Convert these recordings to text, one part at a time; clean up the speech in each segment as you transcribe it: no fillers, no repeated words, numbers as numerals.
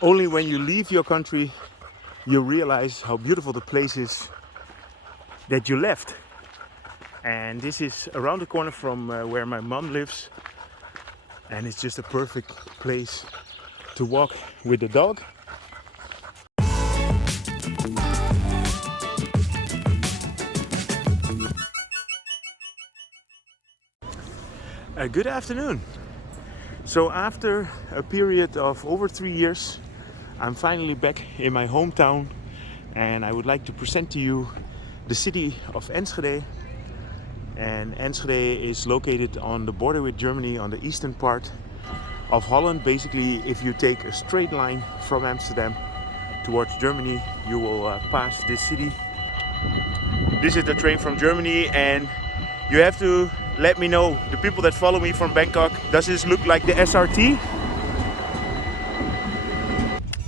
Only when you leave your country, you realize how beautiful the place is that you left. And this is around the corner from where my mom lives. And it's just a perfect place to walk with the dog. Good afternoon. So after a period of over 3 years, I'm finally back in my hometown, and I would like to present to you the city of Enschede. And Enschede is located on the border with Germany on the eastern part of Holland. Basically, if you take a straight line from Amsterdam towards Germany, you will pass this city. This is the train from Germany, and you have to let me know, the people that follow me from Bangkok, does this look like the SRT?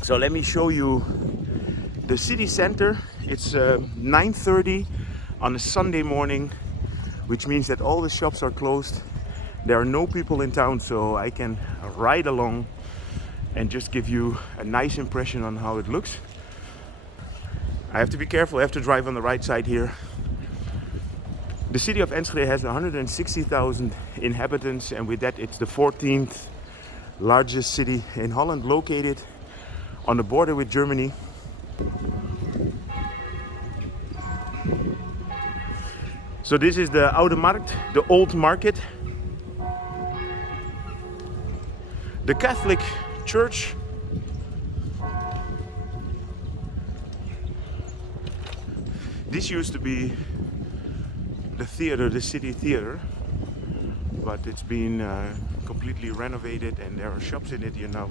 So let me show you the city center. It's 9:30 on a Sunday morning, which means that all the shops are closed. There are no people in town, so I can ride along and just give you a nice impression on how it looks. I have to be careful, I have to drive on the right side here. The city of Enschede has 160,000 inhabitants, and with that it's the 14th largest city in Holland, located on the border with Germany. So this is the Oude Markt, the old market. The Catholic Church. This used to be the theater, the city theater, but it's been completely renovated and there are shops in it, you know.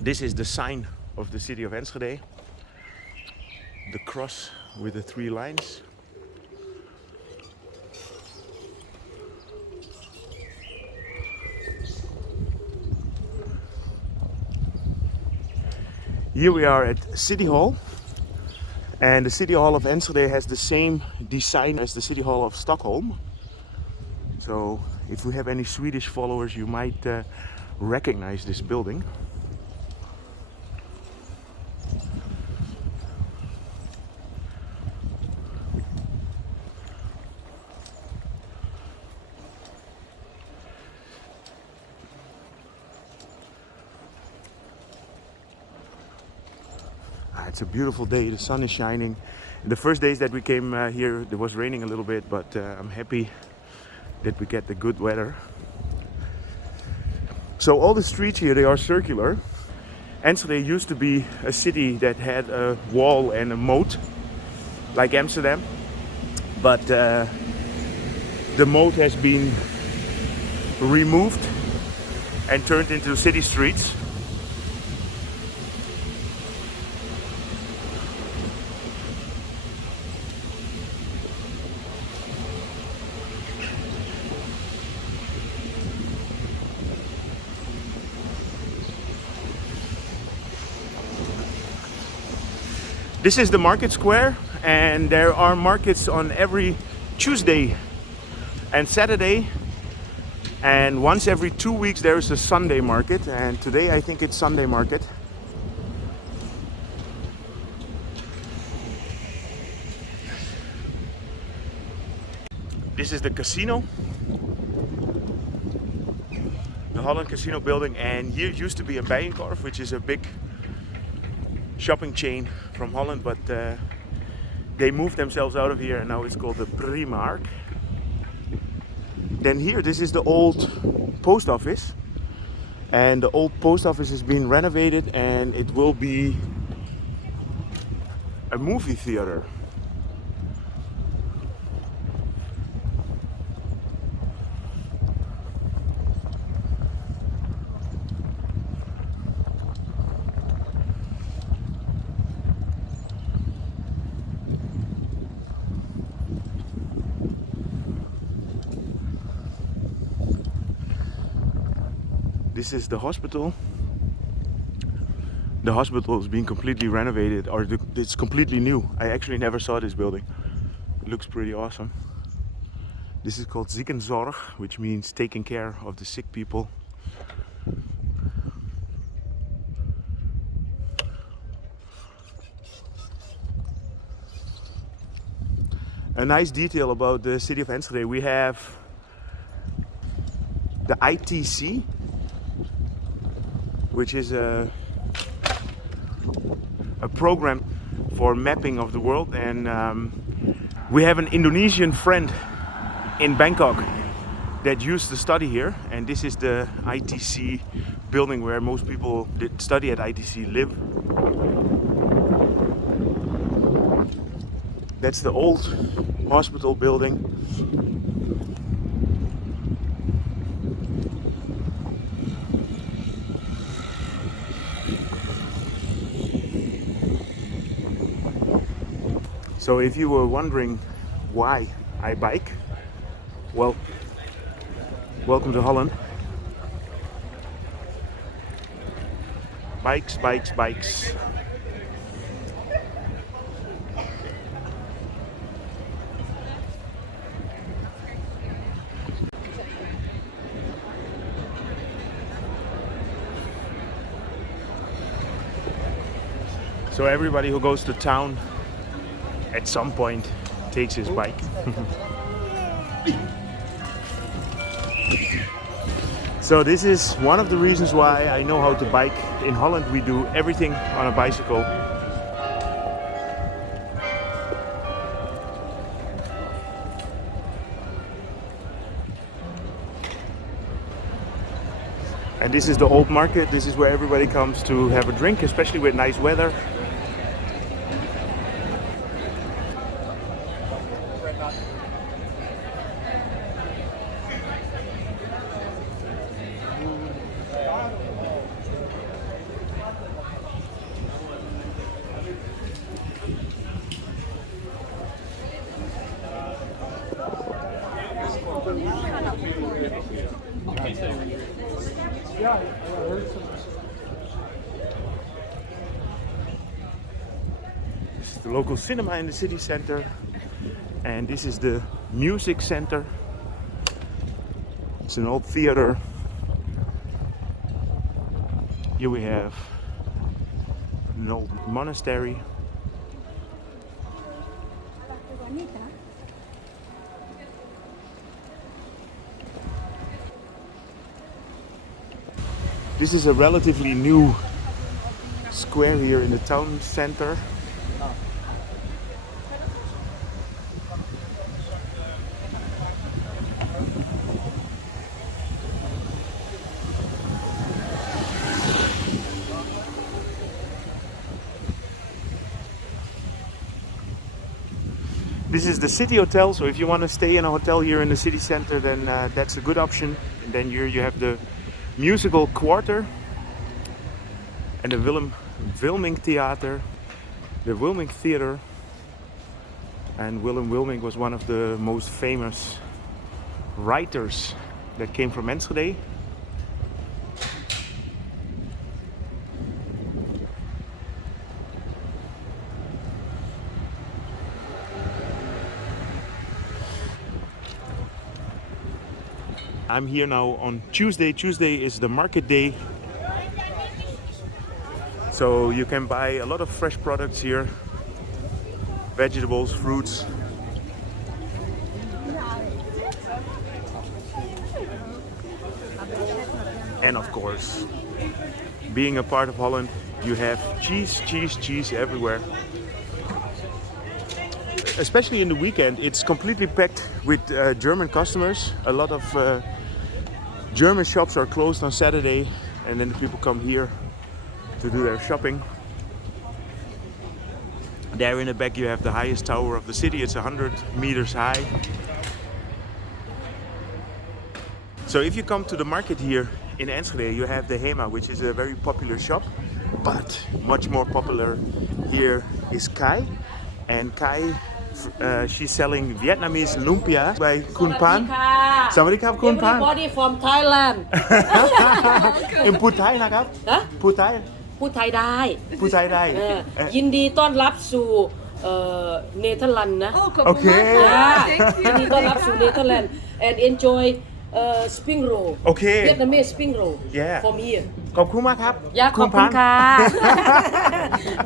This is the sign of the city of Enschede, the cross with the 3 lines. Here we are at City Hall, and the City Hall of Enschede has the same design as the City Hall of Stockholm. So if we have any Swedish followers, you might recognize this building. It's a beautiful day, the sun is shining. The first days that we came here, it was raining a little bit, but I'm happy that we get the good weather. So all the streets here, they are circular. Enschede used to be a city that had a wall and a moat, like Amsterdam. But the moat has been removed and turned into city streets. This is the market square, and there are markets on every Tuesday and Saturday, and once every 2 weeks there is a Sunday market, and today I think it's Sunday market. This is the casino, the Holland Casino building, and here used to be a Bijenkorf, which is a big shopping chain from Holland, but they moved themselves out of here and now it's called the Primark. Then here, this is the old post office, and the old post office has been renovated and it will be a movie theater. This is the hospital. The hospital is being completely renovated, or it's completely new. I actually never saw this building. Looks pretty awesome. This is called Ziekenzorg, which means taking care of the sick people. A nice detail about the city of Enschede, we have the ITC, which is a program for mapping of the world, and we have an Indonesian friend in Bangkok that used to study here, and this is the ITC building where most people that study at ITC live. That's the old hospital building. So if you were wondering why I bike, well, welcome to Holland. Bikes, bikes, bikes. So everybody who goes to town at some point takes his bike. So this is one of the reasons why I know how to bike. In Holland we do everything on a bicycle. And this is the old market. This is where everybody comes to have a drink, especially with nice weather. This is the local cinema in the city center, and this is the music center. It's an old theater. Here we have an old monastery. This is a relatively new square here in the town center. This is the city hotel, so if you want to stay in a hotel here in the city center, then that's a good option. And then here you have the musical quarter and the Wilming Theater, the Wilming Theater. And Willem Wilming was one of the most famous writers that came from Enschede. I'm here now on Tuesday. Tuesday is the market day. So you can buy a lot of fresh products here. Vegetables, fruits. And of course, being a part of Holland, you have cheese, cheese, cheese everywhere. Especially in the weekend, it's completely packed with German customers. A lot of German shops are closed on Saturday, and then the people come here to do their shopping. There in the back you have the highest tower of the city. It's 100 meters high. So if you come to the market here in Enschede, you have the Hema, which is a very popular shop. But much more popular here is Kai. And Kai, she's selling Vietnamese lumpia by Kun Pan. Sawadee krap Kun Pan. Everybody from Thailand. พูดไทยนะครับ ฮะ พูดไทย พูดไทยได้ พูดไทยได้ ยินดีต้อนรับสู่ เนเธอร์แลนด์นะ Okay. ยินดีต้อนรับสู่เนเธอร์แลนด์ and enjoy spring roll Okay. Vietnamese spring roll Yeah. from here ขอบคุณมากครับ ขอบคุณค่ะ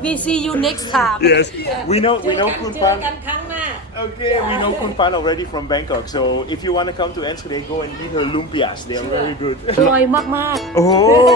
we see you next time Yes, we know เจอ Kun กั Pan. นครั้งหน้า Okay, we know Kun Pan already from Bangkok. So if you want to come to Enschede, go and eat her lumpias. They are very good. อร่อยมาก Oh.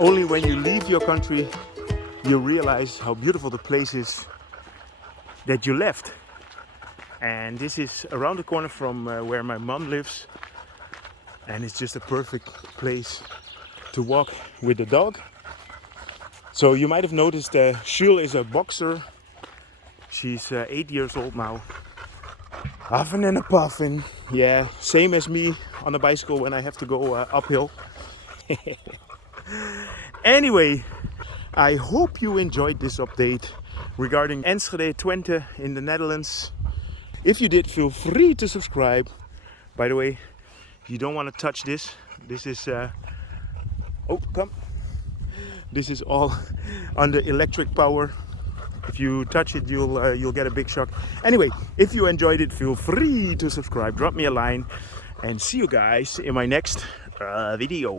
Only when you leave your country, you realize how beautiful the place is that you left. And this is around the corner from where my mom lives. And it's just a perfect place to walk with the dog. So you might have noticed Jules is a boxer. She's 8 years old now. Huffing and a puffing. Yeah, same as me on a bicycle when I have to go uphill. Anyway, I hope you enjoyed this update regarding Enschede Twente in the Netherlands. If you did, feel free to subscribe. By the way, if you don't want to touch this, this is this is all under electric power. If you touch it, you'll get a big shock. Anyway, if you enjoyed it, feel free to subscribe. Drop me a line, and see you guys in my next video.